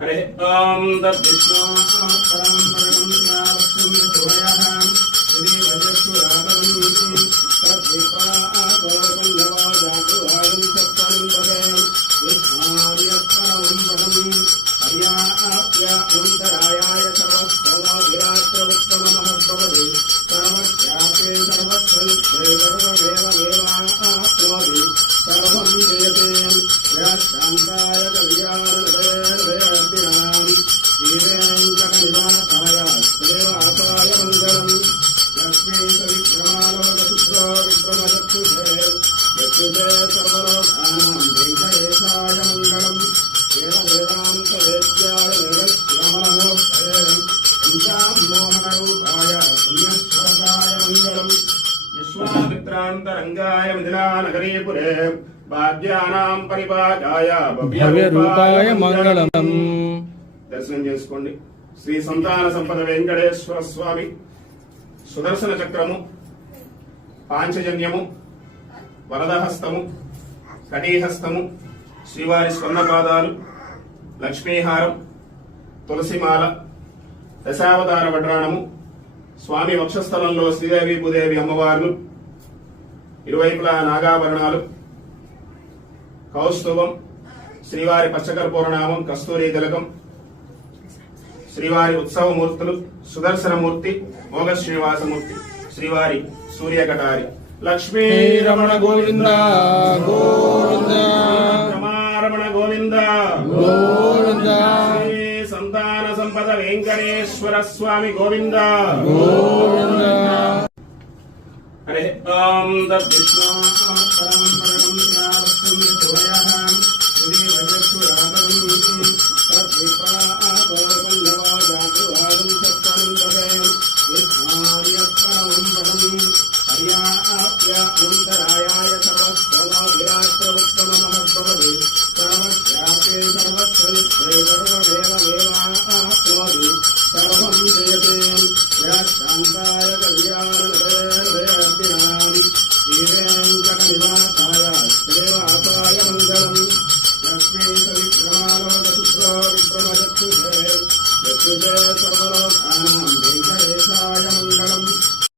हरे ओम तद्विष्णु परम परमंत्रावस्तुं सूरयः श्री वजस्सुरातम् तद्विप्रातोपन्नवो जातुवागं सत्परं पदे विष्णार्यत्परमं पदं हर्याप्य अनन्तरायाय सर्वस्तोमोभिरात्रमुत्तममहद्भवति सर्वस्याप्ये सर्वस्वनित्ये सर्वमेवमेवाप्नोति सर्वं जयते शान्ताय कल्याणनिधये श्रीवेङ्कटनिवासाय देवासाय मङ्गलम् लक्ष्मी सविक्रमालोकशुभ्रो विक्रमचक्षुषे यक्षुषे सर्वलोकानां वेङ्कटेशाय मङ्गलम् वेदवेदान्तवेद्याय वेदश्यामलमूर्तये पञ्चामोहनरूपाय पुण्यश्लोकाय मङ्गलम् विश्वामित्रान्तरङ्गाय मिथिलानगरीपुरे भाग्यानां परिपाकाय भव्यरूपाय मङ्गलम् దర్శనం చేసుకోండి. శ్రీ సంతాన సంపద వెంకటేశ్వర స్వామి సుదర్శన చక్రము, పాంచజన్యము, వరదహస్తము, కటీహస్తము, శ్రీవారి స్వర్ణపాదాలు, లక్ష్మీహారం, తులసిమాల, దశావతార వడ్రాణము, స్వామి వక్షస్థలంలో శ్రీదేవి భూదేవి అమ్మవార్లు, ఇరువైపులా నాగాభరణాలు, కౌస్తుభం, శ్రీవారి పచ్చకర్పూరనామం, కస్తూరి తిలకం, శ్రీవారి ఉత్సవమూర్తులు, సుదర్శనమూర్తి, మోగ శ్రీనివాసమూర్తి, శ్రీవారి సూర్యకటారి. లక్ష్మీ రమణ గోవింద గోవింద, రమణ గోవింద గోవింద, శ్రీ సంతాన సంపద వెంకటేశ్వర స్వామి గోవింద గోవింద. హరే ఓం తద్విష్ణు పరమం పరమంత్రావస్తుం సూరయః శ్రీ వజస్సురాతम् తద్విప్రాతోపన్యవో జాతువాగం సత్పరం పదే విష్ణార్యత్పరమం పదం హర్యాప్య అనంతరాయాయ సర్వస్తోమోభిరాత్రముత్తమమహద్భవతి సర్వస్యాప్యే సర్వస్వనిత్యే సర్వమేవమేవాప్నోతి సర్వం జయతే శాంతాయ కళ్యాణనిధయే శ్రీవేङ्कटनिवासाय దేవాసాయ మంగళం.